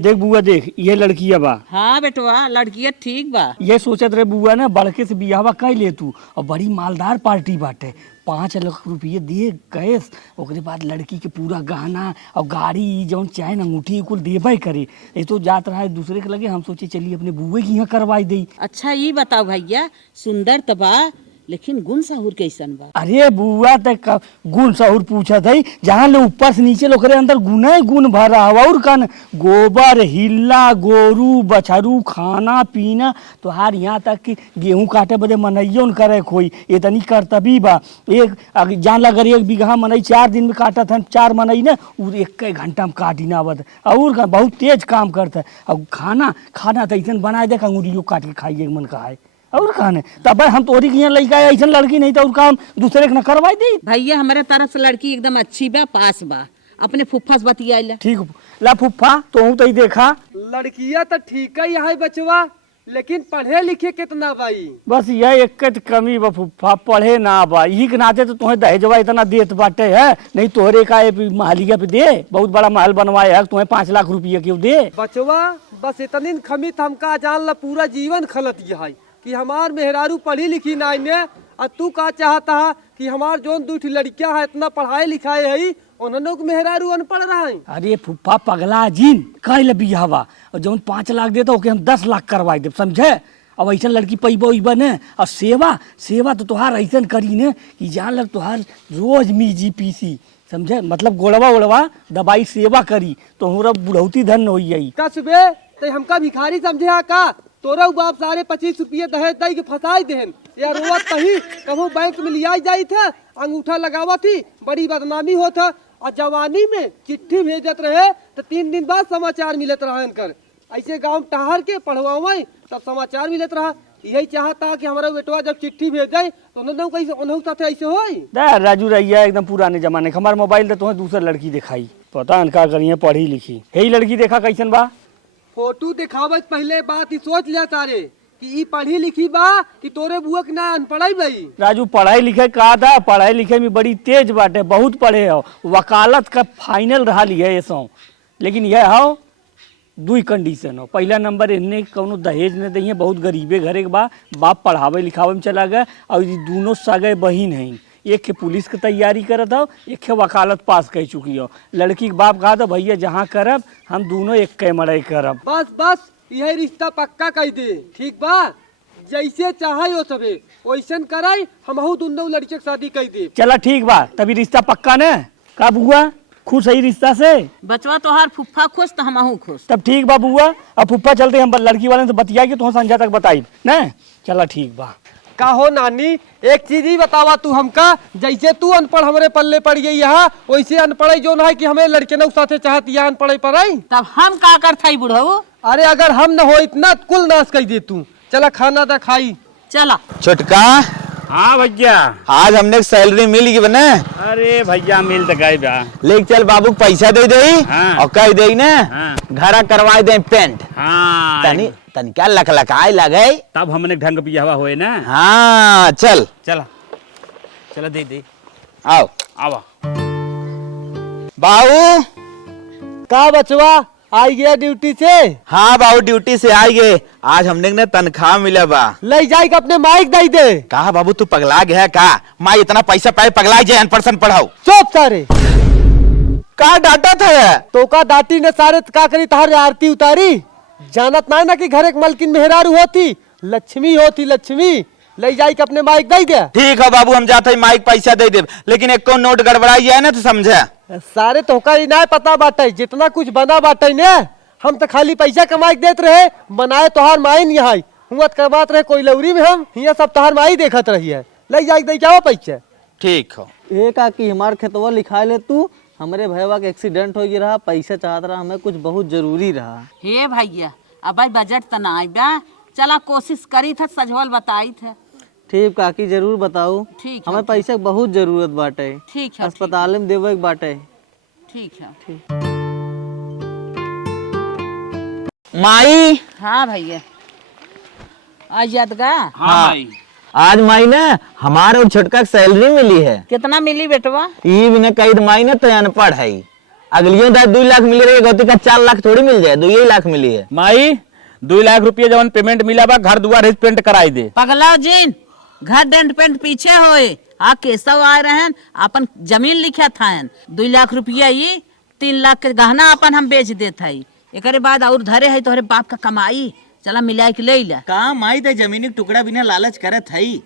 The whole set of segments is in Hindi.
देख बुआ देख ये लड़की बा। हाँ बेटवा लड़किया ठीक बा। ये सोचत रहे बुआ ना बड़के से बियाहवा कर ले तू और बड़ी मालदार पार्टी बाटे। 5 लाख रुपये दिए कैश, ओकरे बाद लड़की के पूरा गहना और गाड़ी जौन चैन अंगूठी कुल देबे करे। ये तो जात रहा है दूसरे के लगे, हम सोचे चलिए अपने बुए की यहाँ करवाई दे। अच्छा ये बताओ भैया, सुंदर तो बा लेकिन गुण सहूर कैसन बा? अरे बुआ तक गुण सहूर पूछत है, जहाँ ले ऊपर से नीचे लोग अंदर गुण भरा हुआ और कन गोबर हिल्ला गोरू बछरू खाना पीना तोहार यहाँ तक कि गेहूं काटे बदे मनइयो न करे कोई इतनी करतबी बा। एक जान अगर 1 बीघा मनई 4 दिन में काटत है, 4 मनई ना वो 1 घंटा में काटी ना बद और बहुत तेज काम करता है। और खाना तो ऐसा बनाए देख अंगूरियों काट के खाइए मन का है और कहने तब हम तोरी के यहाँ लड़का ऐसा लड़की नहीं तो काम दूसरे के न करवाई दी। भैया हमारे तरफ से लड़की एकदम अच्छी बा, पास बा, अपने फुफ्फा से बतियाइला। ठीक ला फुफ्फा तो ही देखा लड़किया तो ठीक ही है बचवा, लेकिन पढ़े लिखे कितना भाई? बस यह एक कमी बा फुफ्फा, पढ़े ना बा। यही के नाते तो तुम्हें दहेजवा इतना देत बाटे है, नहीं तोहरे का महलिया पे दे, बहुत बड़ा महल बनवाए है, तुम्हें 5 लाख रुपया क्यों दे? बचवा बस इतनी खमी हमका जान ला पूरा जीवन खलत है कि हमार मेहरारू पढ़ी लिखी ना ने, और तू का चाहता है कि हमार जोन 2 लड़कियां है इतना पढ़ाई लिखाई है उन्होंने मेहरारू अनपढ़ रहा है। अरे फुफ्फा पगला जीन कल बियाहवा और जौन 5 लाख देता ओके हम 10 लाख करवाई दे, समझे? अब ऐसा लड़की पैबो ने और सेवा तो तुहार ऐसा करी ने कि जहाँ लग तुहार रोज मीजी पीसी, समझे? मतलब गोड़वा दवाई सेवा करी तो हमारा बुढ़ौती धन हो जाई। कसबे तो हमका भिखारी समझे का? तोरा बाप सारे 25 रुपये दहेज दे के फंसाई देहन या रोवत कहीं कहूँ बैंक में लिया जाई थे, अंगूठा लगावा थी, बड़ी बदनामी होता। और जवानी में चिट्ठी भेजत रहे तो 3 दिन बाद समाचार मिलत रहा इनकर, ऐसे गांव टहर के पढ़वाई तब समाचार मिलत रहा। यही चाहता कि हमारा बेटवा जब चिट्ठी भेज जाए तो उन्होंने साथे ऐसे होई। राजू रैया एकदम पुराने जमाने हमारे मोबाइल तो तुम्हें दूसरा लड़की दिखाई, पता इनका करिए पढ़ी लिखी। यही लड़की देखा कैसन बा? फोटो दिखावत पहले बात ही सोच लिया तारे कि ई पढ़ी लिखी बा कि तोरे बुआ के ना अनपढ़ाई भाई। राजू पढ़ाई लिखाई कहा था, पढ़ाई लिखाई में बड़ी तेज बाटे, बहुत पढ़े हो, वकालत का फाइनल रहा लिया ये सौ। लेकिन यह हो 2 कंडीशन हो, पहला नंबर इन्हें कौनो दहेज न दही, बहुत गरीबे घरे के बाप पढ़ावे लिखावे में चला गया और ये दोनों सगे बहन हैं, एक के पुलिस की तैयारी करत हो, एक के वकालत पास कर चुकी हो। लड़की के बाप कहा था भैया जहाँ करब हम दोनों एक के मड़ाई करब। बस यही रिश्ता पक्का कर दे, ठीक बा? जैसे चाहे हो सबे वैसन कराई, हम दोनों लड़के की शादी कर दे। चला ठीक बा, तभी रिश्ता पक्का न का बुआ? खुश है रिश्ता से? बचवा तोहार फुफ्फा खुश तो हमहू खुश। तब ठीक बा बुआ, अब फुफ्फा चलते हम लड़की वाले से बतिया के तो संध्या तक बताई न। चला ठीक बा। का हो नानी, एक चीज ही बतावा तू हमका, जैसे तू अनपढ़ हमारे पल्ले पड़ गई यहाँ, वैसे अनपढ़ जो है कि हमें लड़के न साथे चाहती है अनपढ़ पढ़ाई। तब हम का करते बुढ़ऊ? अरे अगर हम न हो इतना कुल नाश कर दे तू। चला खाना दा खाई। चला छोटका। हाँ भैया, आज हमने सैलरी मिल गई बने। अरे भैया मिल तो गई बा, लेके चल बाबू पैसा दे दे। हाँ। और कह दे ना हाँ। घरा करवाए दे पेंट। हाँ तनी क्या लखलखाए लगे, तब हमने ढंग बियाहवा होए ना। हाँ चल चला दे आओ आवा। बाबू का बचवा आई गया ड्यूटी से? हाँ बाबू ड्यूटी से आई गए, आज हमने ने तनख्वाह मिला बा। ले जाएगा अपने माइक दे दे। कहा बाबू तू पगला गया का? माँ इतना पैसा पाए पगला जाए अनपढ़ पढ़ाओ। चुप सारे, का डाटा था तो का दाटी ने सारे का करी तार आरती उतारी। जानत ना कि घर एक मलकिन मेहरारू होती, लक्ष्मी होती, लक्ष्मी। ले जाई के अपने माइक दे दे। ठीक है बाबू, हम जाते माइक पैसा दे दे, लेकिन एक को नोट गड़बड़ाई है ना तो समझे। सारे तोहका ही ना पता बाटे, जितना कुछ बना बाटे ने, हम तो खाली पैसा कमाई देते रहे, बनाए तोहार माइन यहाँ हुआ करवात रहे कोई लौरी में, हम यहाँ सब तोहार माई देखत रही है। ले जाई दे जाओ पैसा। ठीक हो। एक आकी हमार खेतवा लिखा ले तू, हमारे भैया के एक्सीडेंट हो गया रहा, पैसा चाहत रहा, हमें कुछ बहुत जरूरी रहा। हे भैया अब भाई बजट तो ना आइबा, चला कोशिश करी था, सजवल बताई थे। ठीक काकी जरूर बताऊ। ठीक है, हमें पैसा के बहुत जरूरत बाटे। ठीक है, अस्पताल में देवे के बाटे। ठीक है। माई। हाँ भैया आज यादगा। हाँ भाई, आज माई ने हमारे और छोटका सैलरी मिली है। कितना मिली बेटवा? ये भी न कई माई ने तो अनपढ़ है, अगलियों 2 लाख मिल रही है, गौती का 4 लाख थोड़ी मिल जाए, 2 लाख मिली है। माई 2 लाख रुपये जवन पेमेंट मिला बा घर दुआर पेंट कराई दे। पगला जिन घर डेंट पेंट पीछे होए आ केसव आए रहन अपन जमीन लिखा था 2 लाख रुपया ये 3 लाख के गहना अपन हम बेच देत हई एकरे बाद और धरे है तोहरे बाप का कमाई चला मिला के ले ला। कहा माई ते जमीनी के टुकड़ा बिना लालच करत हई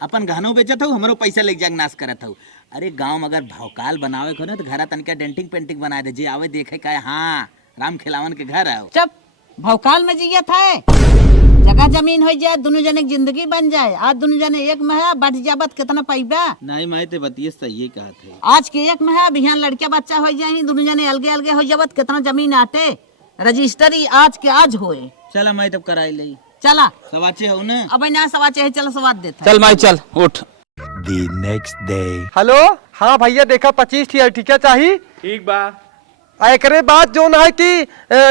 अपन गहनों बेचत हूँ हमरो पैसा लेके जाग नाश करत हूँ। अरे गांव में अगर भौकाल बनावे को ना तो घर तनिका डेंटिंग पेंटिंग बना दे जे आवे देखे का हाँ राम खिलावन के घर है। चुप भौकाल में जिया था जगह जमीन हो जाए दोनों जने की जिंदगी बन जाए आज दोनों जने एक में है बढ़ जाबत कितना पैबा नहीं माई ते बतिये सही कहा थे आज के एक में है बिहान लड़के बच्चा हो जाए दोनों जने अलगे अलगे हो जाबत कितना जमीन आटे रजिस्ट्री आज के आज होए। चला माई तब कराई ले चला सवाचे हो ना अब ना सवाचे है चल सवाद देता चल माई चल उठ। The next day. हेलो हाँ भैया देखा 25 थी अर्टिका चाहिए। ठीक बा। एकरे बाद जो ना है कि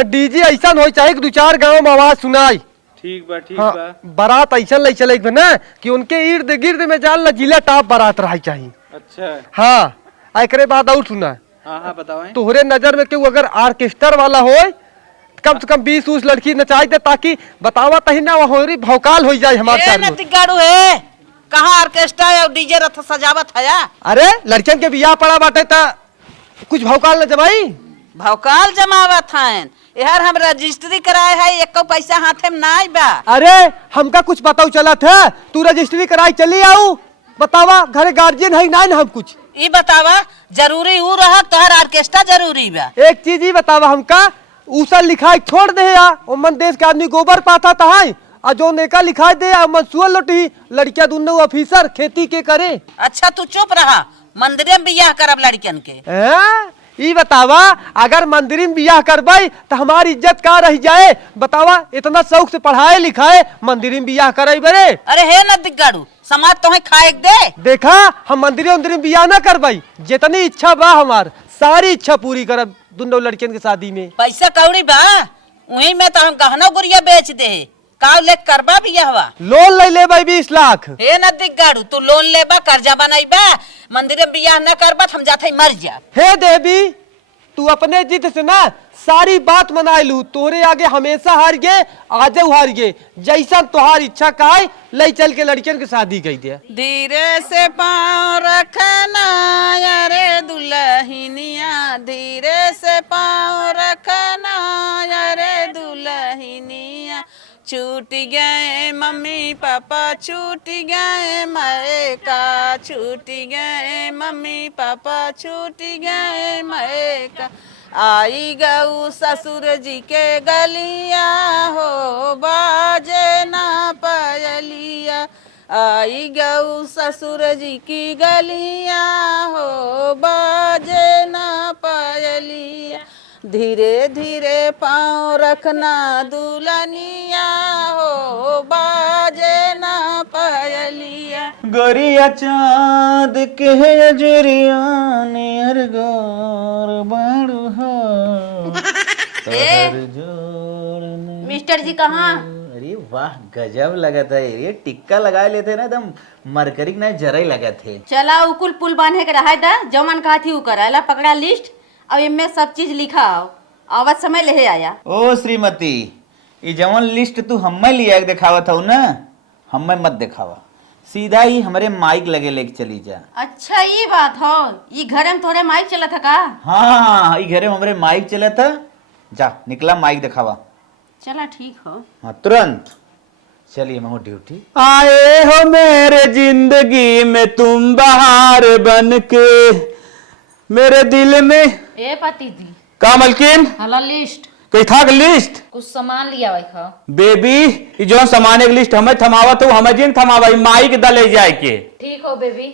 डीजे ऐसा हो चाहे कि 2-4 गांव में आवाज सुनाई। ठीक बा ठीक हाँ, बारात ऐसा ले चले ना कि उनके इर्द गिर्द में जान जिला टॉप बारात रही चाहिए। अच्छा हाँ एकरे बाद और सुना हाँ बताओ तोहरे नजर में क्यों अगर ऑर्केस्ट्रा वाला हो कम से कम 20 लड़की नचाई दे ताकि बतावा तही ना वही भौकाल हो जाए हमारे गाड़ू है कहाँ ऑर्केस्ट्रा और डीजे रथ सजावत है। अरे लड़कियन के बियाह पड़ा बाटे ता कुछ भौकाल न जमाई भौकाल जमावत है यार हम रजिस्ट्री कराए है एको पैसा हाथे में ना बा। अरे हमका कुछ बताओ चला था तू रजिस्ट्री कराई चली आऊ बतावा घरे गार्जियन है ना हम कुछ ई बतावा जरूरी ऊ रहा तोहर ऑर्केस्ट्रा जरूरी बा। एक चीज ही बतावा हमका ऊसा लिखाई छोड़ दे या ओ मन देश के आदमी गोबर पाता था आ जो नेका लिखाई दे या मनसुआ लुटी लड़कियां दोनों ऑफिसर खेती के करे। अच्छा तू चुप रहा मंदिर में बियाह करब लड़कियन के ई बतावा अगर मंदिर में बियाह करबई तो हमारी इज्जत का रह जाए बतावा इतना शौक से पढ़ाए लिखाए मंदिर में बियाह करे बरे। अरे है न दिग्गाड़ू समाज तुम्हें खाए दे देखा हम मंदिर में बियाह ना करबई जितनी इच्छा बा हमार सारी इच्छा पूरी करब दोनों लड़कियन के शादी में। पैसा कौड़ी बा वही में तो हम गहना गुड़िया बेच दे काव ले करबा बियाहवा लोन ले ले 20 लाख। हे न दिग्गाड़ू तू लोन लेबा कर्जा बनाईबा मंदिर में बियाह न करबा हम जाते मर जा। हे देवी तू अपने जिद से ना सारी बात मना लू तोरे आगे हमेशा हार गए आज हार गए जैसा तुहार इच्छा का ले चल के लड़कियन की शादी कही दे। धीरे से पाँव रखना यारे दुल्हनिया धीरे से पाँव रखना यारे दुल्हनिया छूट गए मम्मी पापा छूट गए मायका छूट गए मम्मी पापा छूट गए मायका आई गऊ ससुर जी के गलिया हो बाजे ना पायलिया आई गऊ ससुर जी की गलिया हो बाजे ना पायलिया धीरे धीरे पाँव रखना दुल्हनिया हो बाजे ना पायलिया। गोरिया चाँद के अजरिया नियर गोर बाड़ू हो तोहर जोड़ नहीं। मिस्टर जी कहाँ? अरे वाह गजब लगा था ये टिक्का लगा लेते ना एकदम मरकरी ना जरा ही लगा थे। चला उकुल पुल बांधे के रहा था जो मन कहा थी कराला पकड़ा लिस्ट अब इनमें सब चीज लिखा आओ आवाज समय ले आया। ओ श्रीमती ये जवन लिस्ट तू हमें लिया दिखावा था ना हमें मत दिखावा सीधा ही हमारे माइक लगे लेके चली जा। अच्छा ये बात हो ये घर में थोड़े माइक चला था का? हाँ ये घरे में हमारे माइक चला था जा निकला माइक दिखावा। चला ठीक हो। हाँ तुरंत चलिए मैं ड्यूटी। आए हो मेरे जिंदगी में तुम बहार बन के मेरे दिल में ए पति दी का मलकिन हला लिस्ट कहीं था लिस्ट कुछ सामान लिया भाई खा बेबी ये जो सामान एक लिस्ट हमें थमावत हो हमें जिन थमावा माइक दले जाए के ठीक हो बेबी।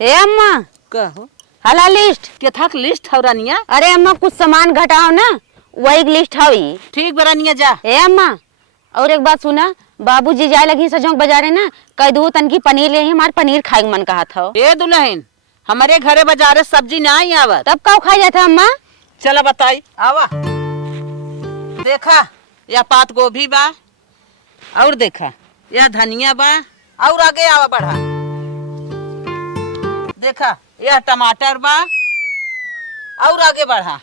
ए अम्मा कहो हला लिस्ट के थक लिस्ट हो रानिया। अरे अम्मा कुछ सामान घटाओ ना वही लिस्ट हवी। ठीक बरानिया जा। ए अम्मा और एक बात सुना बाबूजी जाए लगी सजोंक बाजारे ना कह दू तनकी पनीर ले हमार पनीर खाए मन कहा था। ए दुल्हन हमारे घरे बाजारे सब्जी ना आई आवत तब का खाई जाता अम्मा? चला बताई आवा देखा या पात गोभी बा और देखा या धनिया बा और आगे आवा बढ़ा देखा यह टमाटर बा और आगे बढ़ा।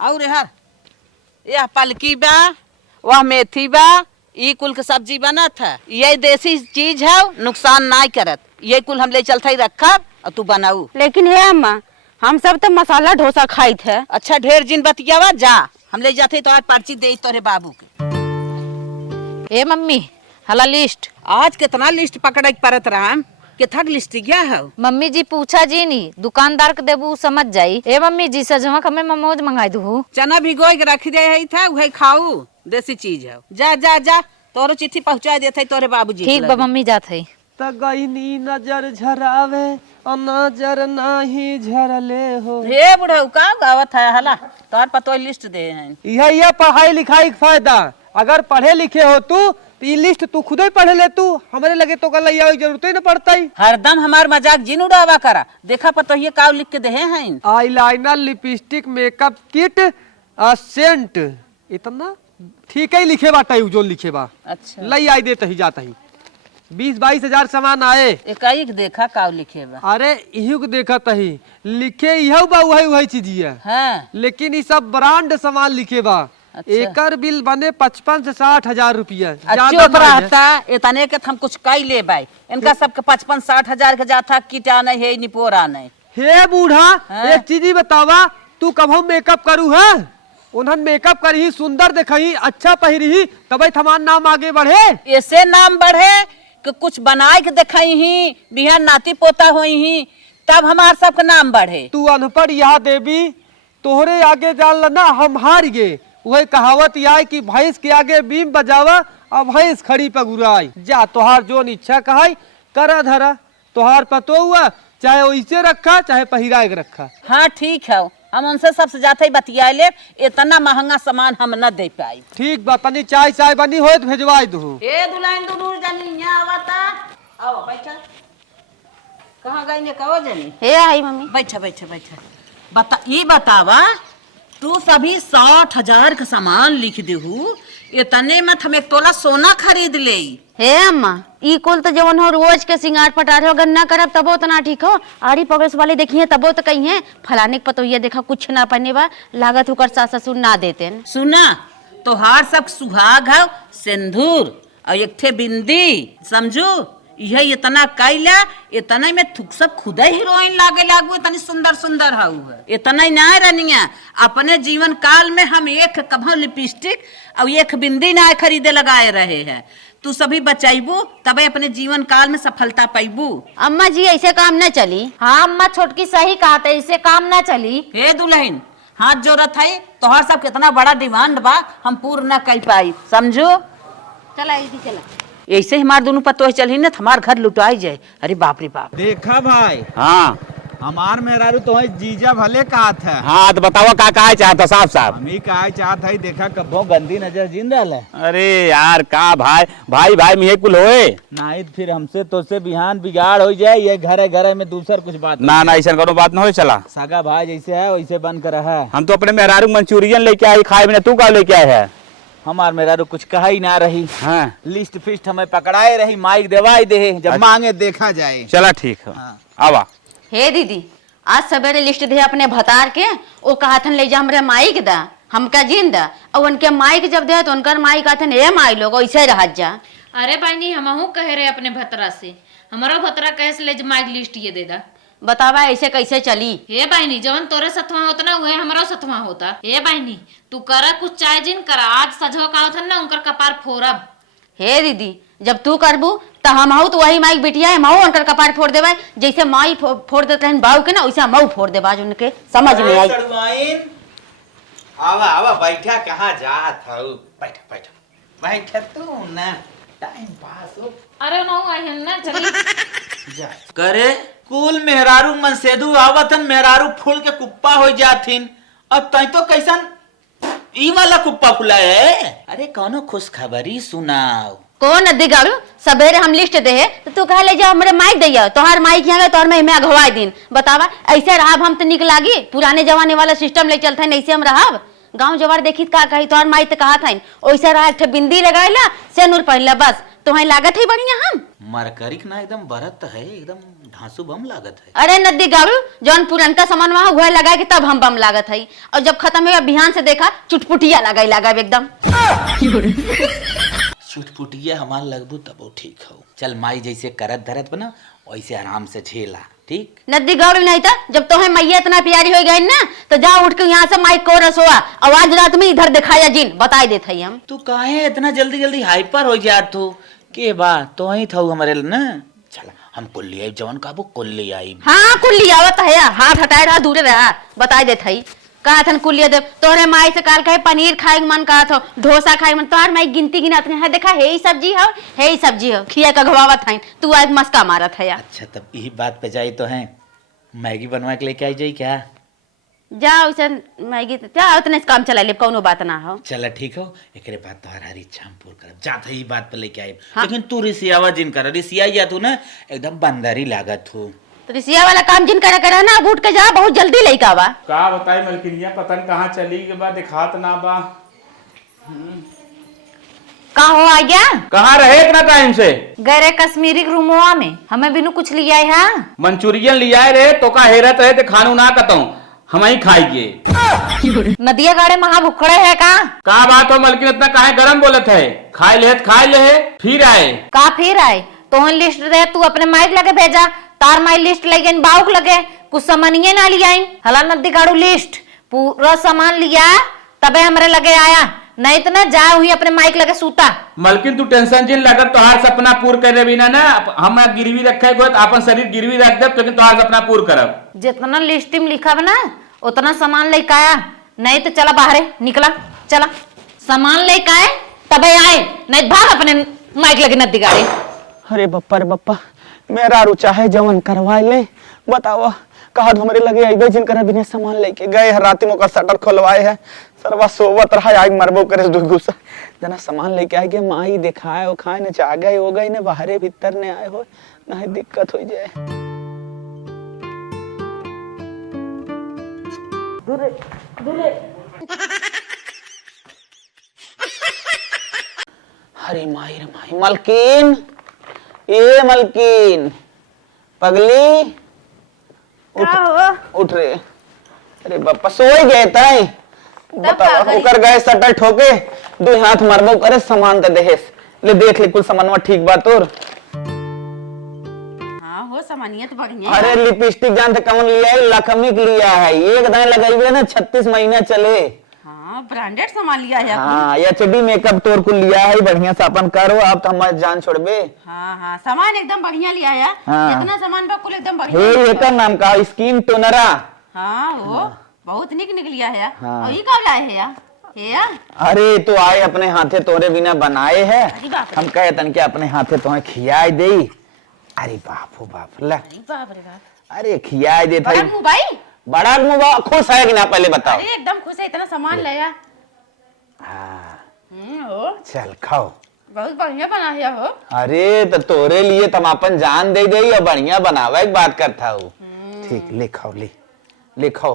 और यार यह पलकी बा, वह मेथी बा, ई कुल के सब्जी बनत है। ये देसी चीज है, नुकसान ना करत। ये कुल हम ले चलते ही रखब और तू बनाऊ। लेकिन हे अम्मा, हम सब तो मसाला डोसा खाई थे। अच्छा ढेर जिन बतियावा जा, हम ले जाते तो आज पर्ची दे तोरे बाबू के। ए मम्मी हला लिस्ट, आज कितना लिस्ट पकड़े परत रहा के थक लिस्ट गया है। मम्मी जी पूछा जी नहीं, दुकानदार के देबू समझ जाई। ए मम्मी जी सजवा हमें मोमोज मंगाई दू। चना भिगो के रख दे है था, वही खाऊ, देसी चीज है। जा जा जा, तोरो चिट्ठी पहुंचा देते तोरे बाबूजी। ठीक बा मम्मी जात है। तगईनी नजर झरावे और नजर नहीं झरले हो। हे बुढ़ऊ का गावत है हला, तोर पतो लिस्ट दे हैं। यह पढ़ाई लिखाई का फायदा। अगर पढ़े लिखे हो तू तो ये लिस्ट तू खुद ही पढ़ ले, तू हमारे लगे तो कल जरूरत ही न पड़ता ही। हरदम हमार मजाक जिन उड़ावा करा। देखा पतो ये काव लिख के दे हैं। Eyeliner, lipstick, makeup kit, scent, इतना ठीक है लिखे बा टाइम जो लिखे बा। अच्छा लई आई देते ही जाता ही 20-22 हजार सामान आए। एकाएक देखा काव लिखे बा। अरे इहू को देखा तही लिखे इहो बा वही चीज है। हाँ। लेकिन ये सब ब्रांड सामान लिखे बा। अच्छा। एकर बिल बने 55 से 60 हजार रुपया। चुप रहता इतने के हम कुछ कई ले बाई। इनका सबके 55-60 हजार के जाता कीटा नहीं है, निपोरा नहीं। हे बूढ़ा एक चीज ही बतावा, तू कभो मेकअप करू है? उन्हन मेकअप करही, सुंदर देखही, अच्छा पहिरही, तबे हमार नाम आगे बढ़े। ऐसे नाम बढ़े कि कुछ बनाए के दिखाई ही, बिहार नाती पोता हुई ही, तब हमार सबके नाम बढ़े। तू अनपढ़ यहाँ देवी, तोहरे आगे जान ना हम हार गे। वही कहावत यह कि भैंस के आगे बीम बजावा और भैंस खड़ी पगुराई। जा तोहार जोन इच्छा कहाई करा धरा, तोहार पतो हुआ, चाहे वैसे रखा चाहे पहिराए के रखा। हाँ ठीक है, हम उनसे सबसे जाते ही बतिया ले। इतना महंगा सामान हम न दे पाई। ठीक बा, तनी चाय चाय बनी हो तो भेजवाई दू। ए दुलाइन दूर जानी यहाँ आवता। आओ बैठा। कहाँ गई ने कहो जानी? हे आई मम्मी। बैठा बैठा बैठा। ये बतावा, तू सभी 60 हजार का सामान लिख देहू, इतने में हम 1 तोला सोना खरीद ले। हे अम्मा, ई कुल तो जवन हो रोज के सिंगार पटार हो, अगर ना करब तबो तो ना ठीक हो। आड़ी पगस वाले देखिए तबो तो कही है फलाने पतो ये देखा कुछ ना पहने बा, लागत होकर सास ससुर ना देते। सुना तोहार सब सुहाग है, सिंदूर और एक थे बिंदी, समझो यह इतना कैला, इतना में थुक सब खुद हीरोइन लागे लागू, इतनी सुंदर सुंदर हाउ है। इतना ही ना रनिया, अपने जीवन काल में हम एक कभो लिपस्टिक और एक बिंदी ना खरीदे लगाए रहे हैं। तू सभी बचाइबू तबे अपने जीवन काल में सफलता पाइबू। अम्मा जी ऐसे काम न चली। हाँ अम्मा छोटकी सही कहा था, इससे काम ना चली। हे दुल्हन हाथ जोड़त है, तोहार सब कितना बड़ा डिमांड बा, हम पूर्ण न कर पाई, समझो। चला दीदी चला। ऐसे ही हमार दोनों पतो चली न, हमार घर लुटाई जाए। अरे बाप रे बाप। देखा भाई, हाँ हमार मेहरारू तो जीजा भले कहा था। हाँ तो बताओ का कहा चाहता साहब साहब? हम ही कहा चाहत है, देखा कभो गंदी नजर जिन रहा है। अरे यार का भाई भाई भाई मिहे कुल होए नहीं फिर हमसे तो से बिहान बिगाड़ हो जाए, ये घरे में दूसर कुछ बात ना ना ऐसा कोनो बात ना हो। चला सगा भाई जैसे है वैसे बन कर रहा है। हम तो अपने मेहरारू मंचूरियन लेके आए खाए बिना, तू का लेके आए है? हमार मेहरारू कुछ कहा ही ना रही। हाँ लिस्ट फिस्ट हमें पकड़ाए रही, माइक देवाई दे, जब मांगे देखा जाए। चला ठीक है। आवा। हे दीदी, आज सवेरे लिस्ट दे अपने भतार के, वो कहथन ले जा हमरे माइक दा, हमका जीन दा, और उनके माइक जब दे तो उनकर माइक कहथन ए माई लोग ऐसे रह जा। अरे बहनी हमहू कहे रहे अपने भतरा से, हमारा भतरा कैसे ले माइक लिस्ट ये दे दा। बतावा ऐसे कैसे चली? हे बहनी जवन तोरे सतवा होता ना वह हमारा सतवा होता। हे बहनी तू करा कुछ चाय जिन करा, आज सजवा का होता ना उनकर कपार फोड़ब। हे दीदी जब तू करबू तो हम तो वही माइक बिटिया है, मऊ उनकर कपार फोड़ देवा, जैसे माई फोड़ देते हैं बाऊ के ना वैसे मऊ फोड़ देवा, उनके समझ में आई। आवा आवा बैठा, कहाँ जात हौ? बैठ बैठ बैठ तू ना, टाइम पास हो। अरे ना आई है ना चली करे कुल मेहरारू मनसेदू आवतन, मेहरारू फूल के कुप्पा हो जाथिन, अब तई तो कैसन ई वाला कुप्पा फुला है। अरे कौनो खुश खबरी सुनाओ। कौन अद्दी गाड़ू सवेरे हम लिस्ट दे तो तू कह ले जा हमरे माइक दैया, तोहार माइक यहाँ गए तोहर में अघवाई दिन। बतावा ऐसे रहाब हम तो निक लागी, पुराने जमाने वाला सिस्टम ले चलते हैं, ऐसे हम रहाब। गांव जवार देखी का कही तोहर माइक तो कहा था वैसे रहा, एक बिंदी लगाएला से नूर पहनला, बस तुम्हें लागत है बढ़िया। हम मरकरिक ना एकदम बरत है, एकदम धांसू बम लागत है। अरे नदी गाड़ू जौन पुरनका सामान वहाँ वह लगा के तब हम बम लागत है, और जब खत्म हुआ बिहान से देखा चुटपुटिया लगा एकदम। चुटपुटिया हमार लगबू तब ठीक हो। चल माई जैसे करत धरत बना वैसे आराम से झेला, ठीक। नदी गाड़ू नहीं था, जब तुम्हें मैया इतना प्यारी हो गई ना तो जा उठ के यहाँ से माइक को रसोआ आवाज रात में इधर दिखाया जिन बता देते हम। तू काहे इतना जल्दी जल्दी हाइपर हो जा तू के बात तो ही था हमारे ना। चल हम कुल्ली आई जवन काबू कुल्ली आई। हाँ कुल्ली आवत है, हाथ हटाए रहा दूर रहा बता देते ही। कहा था कुल्ली दे तोहरे माई से काल कहे पनीर खाए मन कहा था, डोसा खाए मन, तोहर माई गिनती गिनत है देखा हे ही सब्जी हो हे ही सब्जी हो खिया का घवावत है, तू आज मस्का मारत है। अच्छा तब यही बात पे जाई तो है मैगी बनवा के लेके आई जाई क्या? जाओ उसे मैगी जा उतने से काम चला ले कोनो बात ना हो। चल ठीक हो, एकरे बाद तोहर हर इच्छा हम पूर्ण करब जात है ई बात पे लेके आई। हाँ। लेकिन तू रिसियावा जिन कर रिसिया या तू ना एकदम बंदरी लागत हो। तो रिसिया वाला काम जिन करे ना उठ के जा बहुत जल्दी लइका बा। का बताई मलकिनिया पतन कहाँ चली के बा दिखात ना बा। का हो आ गया? कहाँ रहे इतना टाइम से? गए कश्मीरी रूमवा में, हमें बिनु कुछ लिया है। मंचूरियन लिया रे तो का हेरत रहे थे खानू ना कतऊ हम ही खाइए। नदिया गाड़े महा भुखड़े है का बात हो मलकिन इतना काहे गरम बोलत है? खाए ले फिर आए का फिर आए तो लिस्ट दे तू अपने माइक लगे भेजा, तार माई लिस्ट लगे बाउक लगे कुछ सामानिये ना लिया हला नदी गाड़ू लिस्ट पूरा सामान लिया तबे हमरे लगे आया, नहीं तो ना जा हुई अपने माइक लगे सूता। मलकिन तू टेंशन जिन लगत तोहार सपना पूर्ण करे बिना ना हम गिरवी रखे गो अपन शरीर गिरवी रख दे लेकिन तोहार सपना पूर्ण करब। जितना लिस्ट में लिखा बना उतना सामान लेके आया, नहीं तो चला बाहर निकला चला सामान लेके आए तबे आए, नहीं भाग अपने माइक लगे नदी गाड़ी। अरे बप्पा रे बप्पा मेरा रुचा है जवन करवा ले बताओ कहा हमारे लगे अबे जिनकर बिना सामान लेके गए है रात में का शटर खोलवाए है सरवा सोवत रहा आग मरबो करे दो गुस्सा जना सामान लेके आए के माई दिखाए वो खाए ने जा गए हो गई ने बाहरे भीतर ने आए हो नहीं दिक्कत हो जाए। दूरे दूरे अरे माई रे माई मलकिन ए मलकिन पगली उठ रे। अरे बापा सोई गए ताई बताओ ओकर गए सटर ठोके दो हाथ मरबो करे सामान त देहेस ले देख ले कुल सामानवा ठीक बा तोर। हाँ हो सामानिया तो बढ़िया। अरे लिपस्टिक जानते कौन लिया है? लखमी लिया है, एक दाएं लगाई ना 36 महीना चले। हाँ ब्रांडेड सामान लिया है। हाँ एचडी मेकअप तोर कुल लिया है बढ़िया से अपन करो आप तो हमारे जान छोड़बे। हाँ हाँ सामान एकदम बढ़िया लिया है। हाँ। जितना सामान बा कुल एकदम बढ़िया। हे एकर नाम का स्किन टोनरा। हाँ वो बहुत निक लिया है। हाँ। और ये कब लाए है यार? अरे तो आए अपने हाथे तोरे बिना बनाए है हम कहे तन के अपने हाथे तुम्हें खियाई दे। अरे बाप बाप ला बाप रे बाप। अरे खियाई दे था मोबाइल बड़ा मोबाइल खुश है कि ना पहले बताओ। अरे एकदम खुश है इतना सामान लाया। हाँ चल खाओ बहुत बढ़िया बना है हो। अरे तो तोरे लिए तुम अपन जान दे दे या बढ़िया बनावा एक बात करता हूँ। ठीक ले खाओ ले खाओ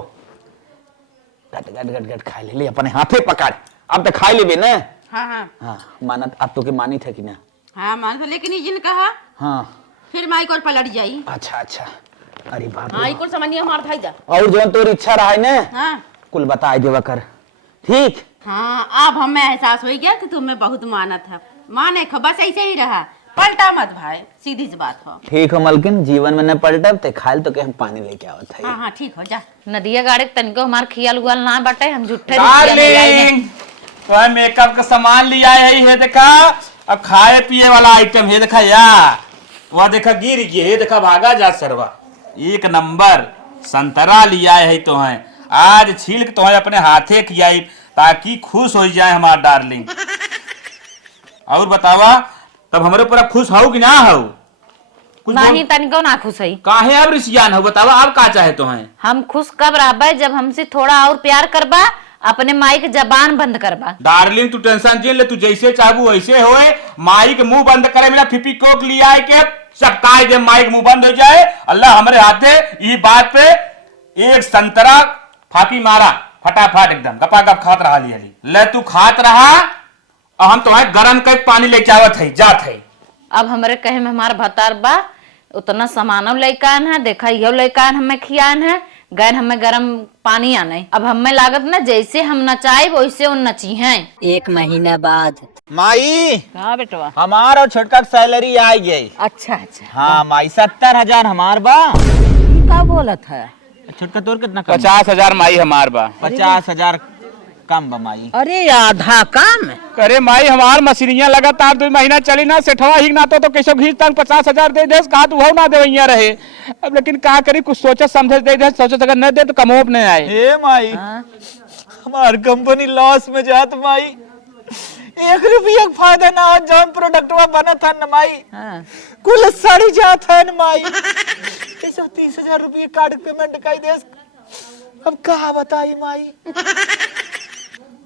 गट गट गट गट खा ले अपने हाथे पकड़ अब तो खा ले ना। हाँ हाँ हाँ माना अब तो के मानी था कि ना? हाँ मान तो लेकिन जिन कहा हाँ फिर माइक और पलट जाई। अच्छा अच्छा अरे बाप हाँ कुल सामान मार था इधर और जो तोर इच्छा रहा है ना हाँ कुल बता देवा कर ठीक। हाँ अब हमें एहसास हो गया कि तुम्हें बहुत माना था माने खो बस ऐसे ही रहा पलटा मत भाई सीधी सी बात हो। ठीक हो मलकिन जीवन में न पलटब ते खाल तो के हम पानी लेके आवत है। हाँ हाँ ठीक हो जा। नदिया गाड़ी तनिको हमार खियाल उगाल ना बाटे हम झूठे डार्लिंग तो मेकअप का सामान लिया है देखा अब खाए पिए वाला आइटम है देखा यार वह देखा गिर गया है देखा भागा जा सरवा एक नंबर संतरा लिया है तो है आज छील के तो है अपने हाथे खियाई ताकि खुश हो जाए हमारा डार्लिंग। और बतावा तब हमारे पूरा खुश हो कि ना हो? कुछ नहीं तनिको ना खुश है काहे अब रिसियान हो बतावा आप का चाहे तो हैं? हम खुश कब रहबे जब हमसे थोड़ा और प्यार करबा अपने माई के जबान बंद करबा। डार्लिंग तू टेंशन जिन ले तू जैसे चाहू वैसे होए माई के मुंह बंद करे बिना फिपी कोक लिया है के चपकाए दे माई के मुंह बंद हो जाए। अल्लाह हमारे हाथे ये बात पे एक संतरा फाकी मारा फटाफट एकदम गपा गप खात रहा लिया ले तू खात रहा और हम तो गरम कर पानी लेके आवत है जात है। अब हमारे कहे में हमार भतार बा उतना सामानो लैकान है, देखा यो लैकान हमें खियान है, गैन हमें गरम पानी आने। अब हमें लागत ना जैसे हम नचाए वैसे उन नची हैं। 1 महीना बाद माई हाँ बेटवा। हमार और छोटका की सैलरी आ गई। अच्छा अच्छा हाँ माई 70,000 हमार बा। ये का बोलत है? छोटका तोर कितना कम? 50,000 माई हमार बा। 50,000 कम बा माई। अरे आधा काम। अरे माई हमार मशीनिया लगातार 2 महीना चली ना, सेठवा ही ना तो कैसे घीच तक 50,000 दे दे, कहा तू ना दे रहे। अब लेकिन का करी, कुछ सोचे समझे दे दे, सोचे अगर न दे तो कमोप नहीं आए। हे माई हमार कंपनी लॉस में जात माई, 1 रुपया फायदा ना हो, जौन प्रोडक्टवा बनत है न माई कुल सड़ी जात है न माई। 130,000 रुपये कार्ड पेमेंट कर दे, अब कहा बताई माई।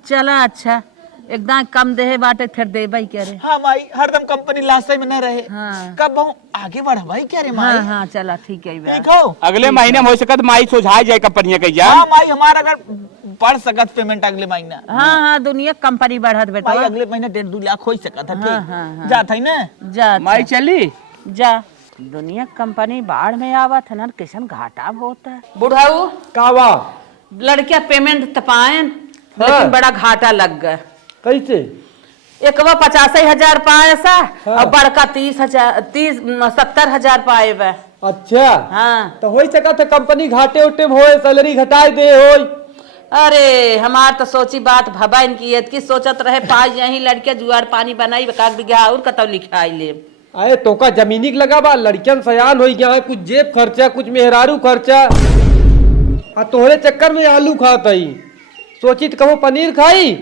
चला अच्छा, एकदम कम दे बाटे फिर दे भाई क्या रे। हाँ माई हरदम कंपनी लास्ट में न रहे। हाँ। कब हम आगे बढ़ भाई क्या रे माई। हाँ हाँ चला ठीक है बा। ठीक हो अगले महीने में हो सकत माई सुझाई जाए कंपनिया के जा। हाँ माई हमारा अगर बढ़ सकत पेमेंट अगले महीना। हाँ हाँ दुनिया कंपनी बढ़त बेटा। माई अगले महीने 1.5-2 लाख हो सकता था। हाँ, हाँ, हाँ। जात है ना जा माई चली जा। दुनिया कंपनी बाढ़ में आवत है ना, किशन घाटा बहुत है। बुढ़ाऊ कावा लड़कियां पेमेंट तपाएं लेकिन बड़ा घाटा लग गया। कैसे? एक वो 85,000 पाए सा और बड़का 70,000 पाए बे। अच्छा हाँ तो हो सका था कंपनी घाटे उटे होए, सैलरी घटाए दे होई। अरे हमार तो सोची बात भबा इनकी की सोचत रहे पाई यही लड़कियां जुआर पानी बनाई काग बिगहा और कतौ लिखाई ले। अरे तो का जमीनी लगा बा, लड़कियन सयान हो गया है, कुछ जेब खर्चा कुछ मेहरारू खर्चा, आ तोहरे चक्कर में आलू खात हई। सोची कहो पनीर खाई,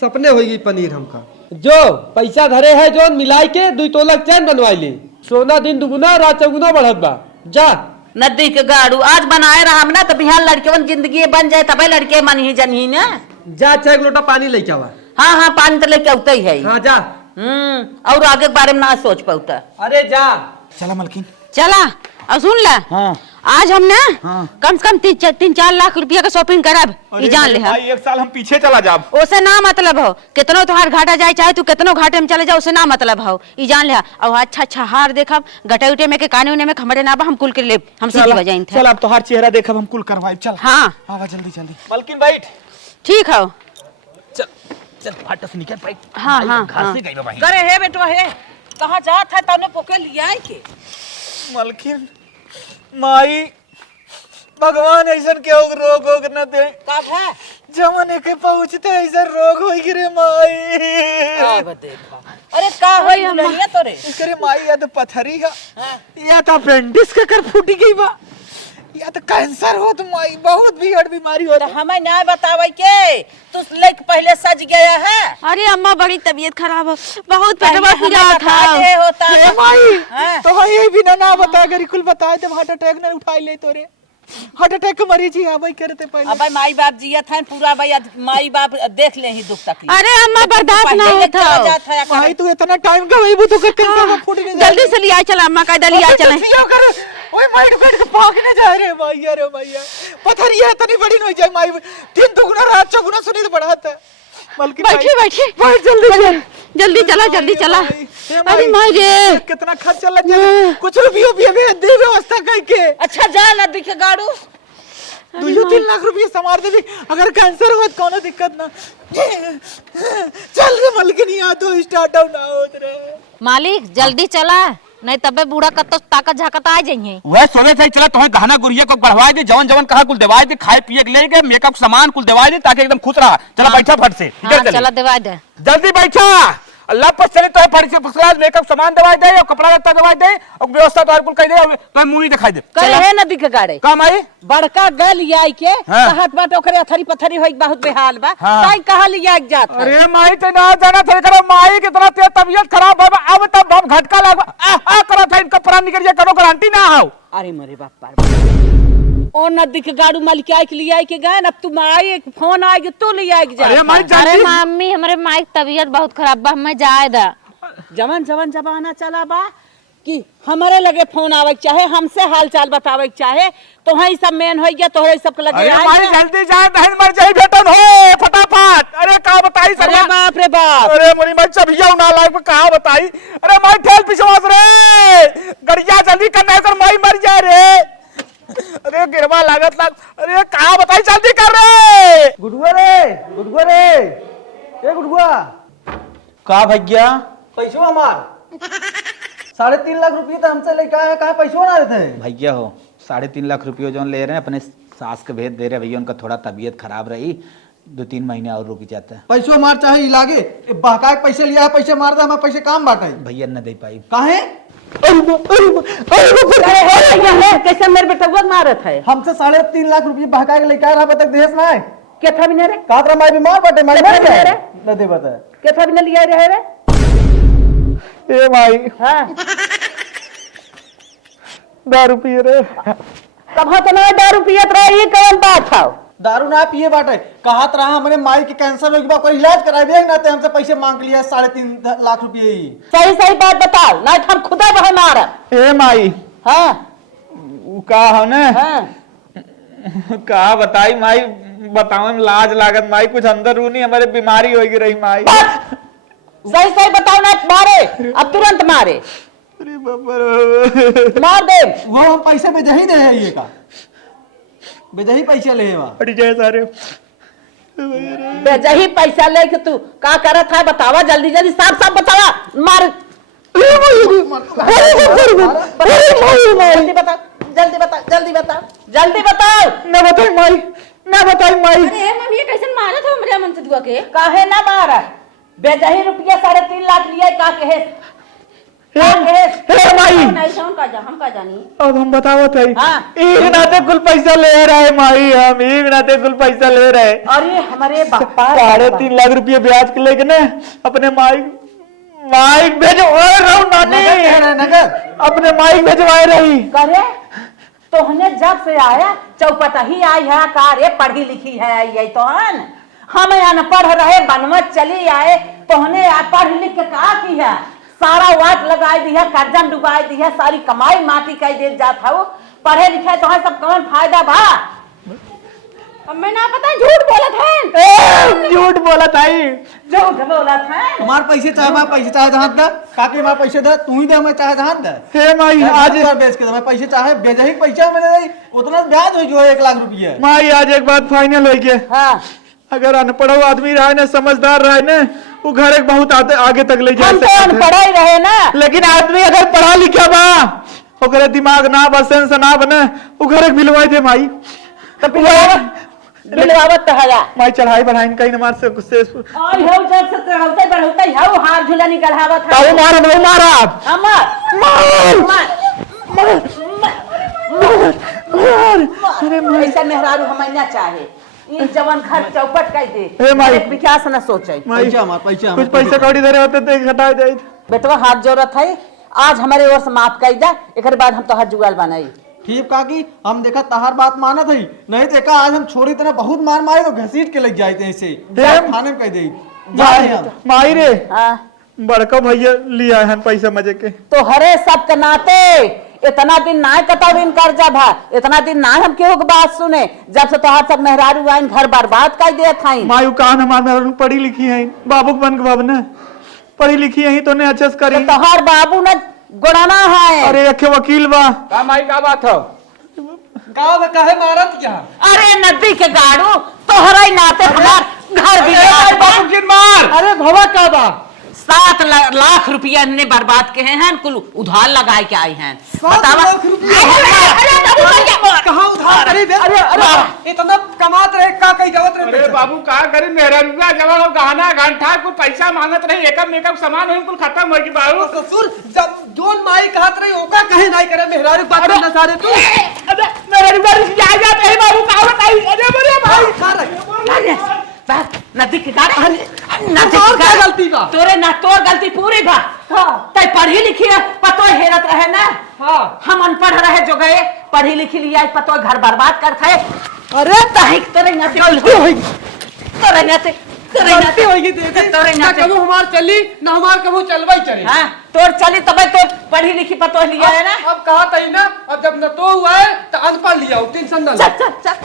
सपने हो गई पनीर हमका। जो पैसा धरे है जो मिलाई के 2 तोला चैन बनवाई ले, सोना दिन दुगुना रात चौगुना बढ़त बा। जा नदी के गाड़ू आज बनाए रहा हम ना तो बिहार लड़के जिंदगी बन जाए तबे लड़के मन ही जनही ना। जा 6 लोटा पानी लेके आवा। हाँ हाँ पानी तो लेके उतर ही है। हाँ जा। और आगे के बारे में ना सोच पाता। अरे जा चला मलकिन। चला और सुन ला, हाँ। आज हम ना कम से कम 3-4 लाख रुपया का शॉपिंग करब, ये जान ले। भाई 1 साल हम पीछे चला जाब। उसे ना मतलब हो कितनो तोहार घाटा जाए, चाहे तू कितनो घाटे में चले जाओ, उसे ना मतलब हो, ये जान ले। और अच्छा अच्छा हार देखब, गटे उटे में के काने उने में खमरे ना बा, हम कुल के ले हम सीधी बजाइन थे। चल अब तो हर चेहरा देखब हम कुल करवाई। चल हाँ आवा जल्दी जल्दी। मलकिन बैठ। ठीक है। चल चल फाटा से निकल बैठ। हाँ हाँ घर से गई भाई। करे हे बेटवा हे कहाँ जात है तने पोके लिया के। मलकिन माई भगवान ऐसा क्या रोग होग न दे। कब है जमाने के पहुंचते ऐसा रोग हो गिरे माई। अरे का होई दुल्हनिया तोरे? करे माई या तो पथरी है या तो अपेंडिक्स के कर फूटी गई बा या तो कैंसर हो। तो माई बहुत भीड़ बीमारी हो। तो हमें ना बतावे के तू लेक पहले सज गया है। अरे अम्मा बड़ी तबीयत खराब हो, बहुत पेटवा पीड़ा था। होता है माई तो ये बिना ना बताए अगर कुल बताए तो हार्ट अटैक न उठाई ले तोरे। हार्ट अटैक के मरीज ही भाई करते पहले। अब माई बाप जिया था पूरा भाई माई बाप देख ले ही दुख तकलीफ। अरे अम्मा बर्दाश्त ना होता। भाई तू इतना टाइम का वही तो कैंसर फूट गई। जल्दी से लिया चला अम्मा का दलिया चले। ओए माई पेट के भागने जा रे भाई। अरे भैया पथरिया इतनी बड़ी नहीं जाए माई, 3 दुगुना रात चौगुना सुनी तो बढ़ाता है। मलकिन बैठिए बैठिए भाई जल्दी जल्दी चला जल्दी चला। अरे माई रे कितना खर्चा लग जाए, कुछ रुपये भी दे व्यवस्था करके। अच्छा जा नदी के गाड़ू 2-3 लाख रुपये समार दे अगर कैंसर हो तो कोनो दिक्कत ना। चल रे मलकिन यहाँ तो स्टार्ट आउट ना होत रे। मालिक जल्दी चला, नहीं तबे बूढ़ा कतो ताकत झाकत आ जाइए। वह सोने से चला तुम्हें गहना गुड़िया को बढ़वा दे, जवन जवन कहा कुल दवाई दे, खाए पिए के ले गए, मेकअप सामान कुल दवाई दे ताकि एकदम खुश रहा। चला बैठा फट से। हाँ चला दवा दे। जल्दी बैठा, अल्लाह पर चले तो फट से फसलास मेकअप सामान दवाई दे और कपड़ा लत्ता दवाई दे और व्यवस्था तो कुल कह दे तो मुंह दिखाई दे। करे है नदी के गाड़े काम आई बड़का गल आई के कहत बात ओकरे अथरी पथरी होई बहुत बेहाल बा। ताई कहा लिया जात। अरे माई ते ना जाना थे करे माई कितना ते तबीयत खराब है अब तब बम झटका लगा आ करा था इनका प्राण निकल गया, करो गारंटी ना हो। अरे मरे बाप पार ओ नदी के गाड़ू मालिक आई के लिया के गए। अब तुम आई एक फोन आएगी तू लिया जा। अरे मम्मी हमारे माई तबीयत बहुत खराब बा, हमें जाए दा। जवन जवन जमाना चला बा कि हमारे लगे फोन आवे के चाहे, हमसे हाल चाल बतावे के चाहे, तो वही सब मेन हो गया, तोहरे सब लगे अरे आए माई हैं। जल्दी जा बहन मर जाई बेटन हो फटाफट। अरे का बताई अरे बाप रे बाप, अरे मोरी मैं चबिया ना लाग कहा बताई। अरे माई ठेल पिछवास रे गड़िया जल्दी करना कर माई मर जाए रे। अरे गिरवा लागत लाग। अरे कहा बताई जल्दी कर रे। गुडुआ रे, गुडुआ रे, ए गुडुआ, का भैया पैसो हमार 3.5 लाख रुपये तो हमसे लेके आए हैं, कहाँ पैसो ना रहे थे। भैया हो 3.5 लाख रुपये जो ले रहे हैं अपने सास के भेज दे रहे भैया, उनका थोड़ा तबीयत खराब रही, 2-3 महीने और रुक जाता है। पैसो मार चाहे लागे बहका के पैसे लिया है, पैसे मार दे, हमारे पैसे काम बांटे भैया न दे पाई। काहे कैसे मेरे बेटा को मारत है? हमसे 3.5 लाख रुपये बहका के लेके आए रहा, तक देश ना है क्या था भी रे? कातरा माई बीमार बाटे, माई क्या मर था गए रे? न दे बता क्या था भी न लिया रहे रे? ए माई हाँ, दारू पिए रे। कब तो ना दारू पियत रहे, ये कौन बात था? दारू ना पिए बाटे, कहा रहा हमने माई के कैंसर हो गया, कोई इलाज कराए देख ना, हमसे पैसे मांग लिया 3.5 लाख रुपये ही। सही सही बात बताओ, ना हम खुदा बहे मारा। ए माई हाँ का हो ने हाँ, का बताई माई, बताओ लाज लागत माई, कुछ अंदर रू नहीं हमारे बीमारी होगी रही माई। सही सही बताओ ना, मारे अब तुरंत मारे, अरे बाबा रे। मार दे। वो हम पैसे बेजही दे है, ये का बेजही पैसे ले वहाँ। अरे जय सारे बेजही पैसा लेके तू का करत है बतावा, जल्दी जल्दी साफ साफ बतावा। मार जल्दी बता, जल्दी बता, जल्दी बता, जल्दी बताओ। न बताई माई, न बताई माई। अरे मम्मी ये कैसे मारा था हमरे मन से दुआ के? काहे ना मारा? बेजही रुपया 3.5 लाख लिया का कहे? हे माई नहीं हम का जानी। अब हम बतावत है। हाँ। एक नाते कुल पैसा ले रहे माई, हम एक नाते कुल पैसा ले रहे। अरे हमारे बापा 3.5 लाख रुपये ब्याज के लेके ना अपने माई भेजो नानी, नगर अपने माई भेजवाए रही। करे तो हमें जब से आया चौपट ही आई है, कार पढ़ी लिखी है आई तो हम अनपढ़ रहे, बनवत चली आए तो हमें पढ़ लिख के कहा की है, सारा वाट लगाई दी है, कर्जा डुबाई दी है, सारी कमाई माटी का दे जाता हो, पढ़े लिखे तो सब कौन फायदा भा? हमें ना पता, झूठ बोलत है। झूठ बोला ताई, झूठ बोला था। हमारे पैसे चाहे, हमारे पैसे चाहे जहाँ दे, काके हमारे पैसे दे, तू ही दे, हमें चाहे जहाँ दे। हे माई आज बेच के हमें पैसे चाहे, बेजही पैसा मैंने दे, उतना ब्याज हो जो 1 लाख रुपये। माई आज एक बात फाइनल हो गया। हाँ, अगर अनपढ़ आदमी रहे ना, समझदार रहे ना, वो घर एक बहुत आगे तक ले जा हम तो सकते हैं। अनपढ़ ही रहे ना। लेकिन आदमी अगर पढ़ा लिखा बा, ओकरे दिमाग ना बा, सेंस ना बने, वो घर एक बिलवाई दे माई। तो बिलवावत है माई चढ़ाई बढ़ाई कहीं न मार से और हो जब से चढ़ौते बढ़ौते हो हाथ झूला निकलहावत है। ताऊ मार वो मारा ऐसा मेहरारू हमें ना चाहे, ई जवन घर चौपट कर दे, हे माई। विकास न सोचे। माई पैसा हमारे पैसा कुछ पैसा कौड़ी दे रहे होते तो घटा दे। बेटवा हाथ जोड़त है, आज हमारे ओर से माफ कर दे, एक बाद हम तो हाथ जुगाल बनाई। ठीक काकी, हम देखा तहार बात मानत है, नहीं देखा आज हम छोड़ी तरह बहुत मार मारे तो घसीट के लग जाते ऐसे थाने में कह दे। माई रे हाँ, बड़का भैया लिया है पैसा मजे के, तो हरे सब के नाते इतना दिन ना कताऊ दिन कर्जा भा, इतना दिन ना हम केहू के बात सुने, जब से तोहार सब मेहरारू आइन घर बर्बाद कर दे था। मायू कान हमारे पढ़ी लिखी है, बाबू बन के बाबू ने पढ़ी लिखी है तो ने अच्छे से करी। तोहार बाबू ने गुड़ाना है। अरे रखे वकील बा का माई का बात हो? गाँव काहे मारत क्या? अरे नदी के गाड़ू तोहरा ही नाते हमार घर भी मार। अरे भवा का बा 7 लाख रुपया ने बर्बाद के हैं, कुल उधार लगाए के आए हैं। बतावा कहाँ उधार करे बे? अरे इतना कमात रहे का कहीं जावत रहे? अरे बाबू का करी, मेरा रुपया जमा हो, गहना घंटा कुछ पैसा मांगत रही, एकम मेकअप सामान हो कुल खत्म हो गई बाबू। ससुर जब जोन माई कहत रही ओका कहे नहीं करे, मेहरारू बात न सारे तू। अबे मेरा रुपया जा जाते हैं बाबू, का बताई? अरे मेरे भाई खा रहे नदी के गाड़, नदी और के क्या गलती बा? तोरे ना तोर गलती पूरी बा। तय पढ़ी लिखी है, पतो हेरत रहे ना। हाँ। हम अनपढ़ रहे जो गए, पढ़ी लिखी लिया पतो घर बर्बाद कर थे। अरे तही तोरे नाते तोरे नाते गलती होगी दीदी ना कबो हमार चली ना हमार कबो चलवाई चली हाँ तोर चली तब तो पढ़ी लिखी पतो लिया है ना अब कहा तही ना अब जब न तो हुआ है तो अनपढ़ लिया टेंशन ना चल चल चल